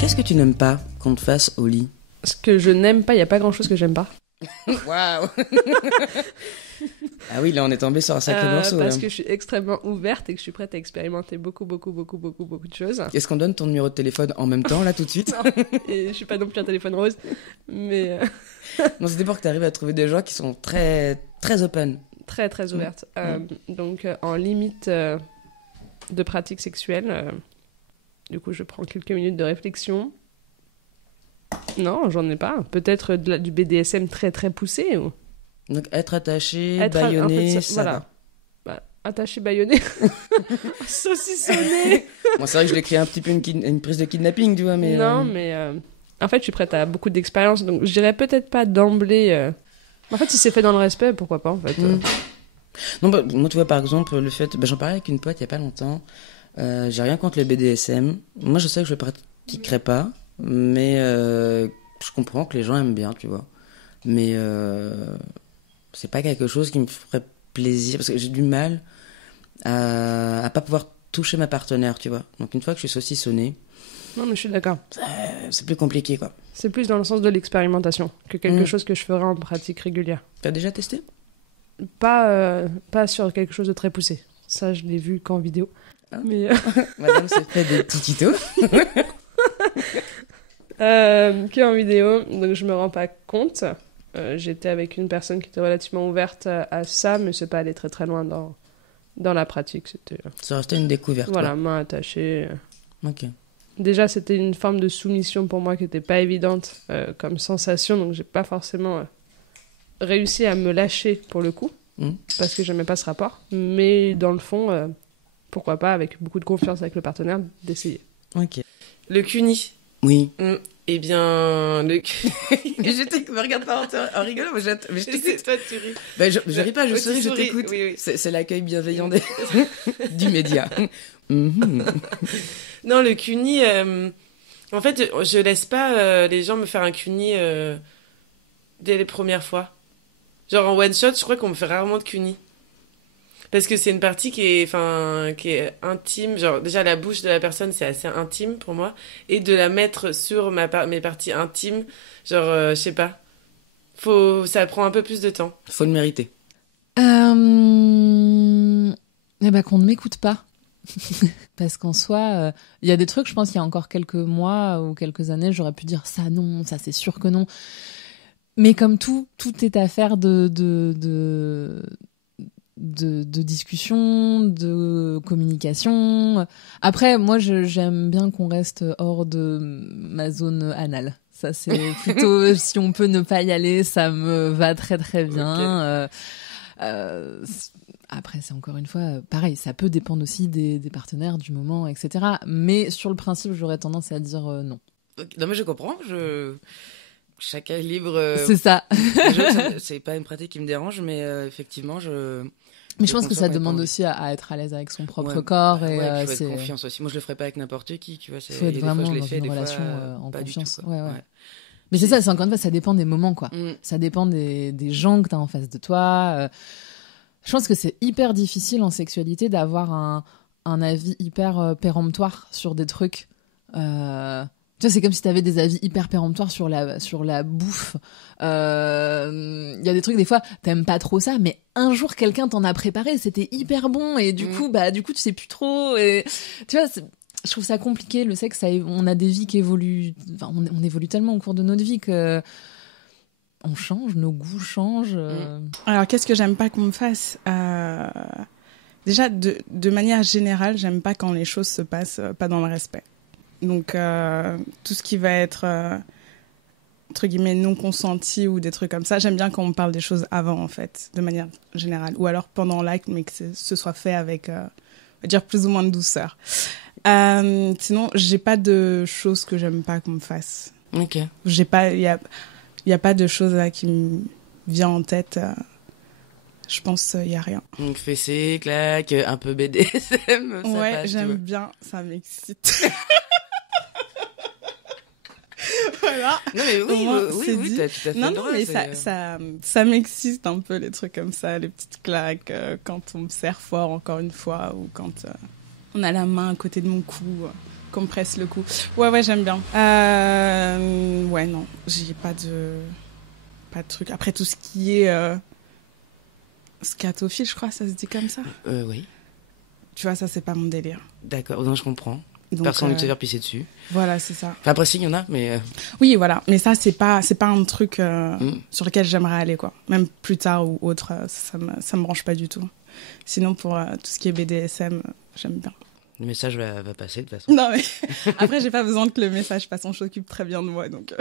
Qu'est-ce que tu n'aimes pas qu'on te fasse au lit? Ce que je n'aime pas, il n'y a pas grand-chose que j'aime pas. Waouh. Ah oui, là on est tombé sur un sacré morceau. Parce là. que je suis extrêmement ouverte et que je suis prête à expérimenter beaucoup de choses. Est-ce qu'on donne ton numéro de téléphone en même temps, là, tout de suite? Non, et je suis pas non plus un téléphone rose, mais Non, c'était pour que tu arrives à trouver des gens qui sont très, très open. très ouverte. Donc en limite de pratique sexuelle, du coup je prends quelques minutes de réflexion. Non, j'en ai pas. Peut-être du BDSM très poussé. Ou... Donc être attaché, bâillonné, en fait, ça voilà. va. Bah, attaché, bâillonné, saucissonné. Bon, c'est vrai que je l'ai créé un petit peu une prise de kidnapping, tu vois, mais... Non, mais en fait, je suis prête à beaucoup d'expérience, donc je dirais peut-être pas d'emblée. En fait, si c'est fait dans le respect, pourquoi pas, en fait. Non, bah, moi, tu vois, par exemple, le fait... Bah, j'en parlais avec une pote il y a pas longtemps. J'ai rien contre le BDSM. Moi, je sais que je le pratiquerai pas, mais je comprends que les gens aiment bien, tu vois. Mais c'est pas quelque chose qui me ferait plaisir, parce que j'ai du mal à pas pouvoir toucher ma partenaire, tu vois. Donc une fois que je suis saucissonnée, Non, mais je suis d'accord. c'est plus compliqué, quoi. C'est plus dans le sens de l'expérimentation que quelque chose que je ferais en pratique régulière. T'as déjà testé? Pas sur quelque chose de très poussé. Ça, je l'ai vu qu'en vidéo. Ah. Mais Madame s'est fait des petits tutos. qu'en vidéo, donc je me rends pas compte. J'étais avec une personne qui était relativement ouverte à ça, mais c'est pas allé très loin dans la pratique. C'était Ça restait une découverte. voilà, main attachée. Ok. Déjà, c'était une forme de soumission pour moi qui était pas évidente comme sensation, donc j'ai pas forcément réussi à me lâcher pour le coup, parce que j'aimais pas ce rapport. Mais dans le fond, pourquoi pas, avec beaucoup de confiance avec le partenaire, d'essayer. Ok. Le cuni. Oui. Eh bien, le Je me regarde pas en rigolant, mais je t'écoute. toi, tu ris. Ben, je ris pas, je tu souris, je souris. t'écoute. Oui. C'est l'accueil bienveillant du média. Non, le cuni, en fait, je laisse pas les gens me faire un cuni dès les premières fois. Genre en one shot, je crois qu'on me fait rarement de cuni. Parce que c'est une partie qui est intime. Genre, déjà, la bouche de la personne, c'est assez intime pour moi. Et de la mettre sur mes parties intimes, genre, je sais pas. Ça prend un peu plus de temps. Faut le mériter. Eh ben, qu'on ne m'écoute pas. Parce qu'en soi, il y a des trucs, je pense qu'il y a encore quelques mois ou quelques années, j'aurais pu dire ça non, ça c'est sûr que non. Mais comme tout est affaire de discussion, de communication. Après, moi, j'aime bien qu'on reste hors de ma zone anale. Ça, c'est plutôt, si on peut ne pas y aller, ça me va très bien. Après, c'est encore une fois, pareil, ça peut dépendre aussi des partenaires, du moment, etc. Mais sur le principe, j'aurais tendance à dire non. Non, mais je comprends. Chacun est libre. C'est ça. C'est pas une pratique qui me dérange, mais effectivement, Mais je pense que ça demande aussi à être à l'aise avec son propre corps. Et il faut être confiance aussi. Moi, je le ferai pas avec n'importe qui, tu vois. Il faut être vraiment dans une relation en pas confiance. du tout, ouais. Mais c'est ça, c'est encore une fois, ça dépend des moments, quoi. Ça dépend des gens que t'as en face de toi. Je pense que c'est hyper difficile en sexualité d'avoir un avis hyper péremptoire sur des trucs. Tu vois, c'est comme si t'avais des avis hyper péremptoires sur la bouffe. Il y a des trucs, des fois, t'aimes pas trop ça, mais un jour, quelqu'un t'en a préparé, c'était hyper bon, et du coup, tu sais plus trop. Et, tu vois, je trouve ça compliqué. Le sexe, on a des vies qui évoluent. Enfin, on évolue tellement au cours de notre vie que on change, nos goûts changent. Alors, qu'est-ce que j'aime pas qu'on me fasse Déjà, de manière générale, j'aime pas quand les choses se passent pas dans le respect. Donc, tout ce qui va être, entre guillemets, non consenti ou des trucs comme ça, j'aime bien quand on parle des choses avant, en fait, de manière générale. Ou alors pendant l'acte, mais que ce soit fait avec, on va dire, plus ou moins de douceur. Sinon, j'ai pas de choses que j'aime pas qu'on me fasse. Ok. Il y a pas de choses là qui me vient en tête. Je pense il y a rien. Donc fessé, claque, un peu BDSM. Ça Ouais, passe, j'aime bien, ça m'excite. Voilà. Non mais oui, t'as tout à fait non, le droit. mais ça m'excite un peu les trucs comme ça, les petites claques quand on me serre fort encore une fois ou quand On a la main à côté de mon cou, qu'on me presse le cou. Ouais, j'aime bien. Ouais, non, j'ai pas de truc. Après, tout ce qui est scatophile, je crois, ça se dit comme ça. Oui. Tu vois, ça, c'est pas mon délire. D'accord, non, je comprends. Donc, Personne ne te faire pisser dessus. Voilà, c'est ça. Enfin, après, si, il y en a, mais... Oui, voilà. Mais ça, c'est pas un truc sur lequel j'aimerais aller, quoi. Même plus tard ou autre, ça me branche pas du tout. Sinon, pour tout ce qui est BDSM, j'aime bien. Le message va passer, de toute façon. Non, mais après, j'ai pas besoin que le message passe. On s'occupe très bien de moi, donc...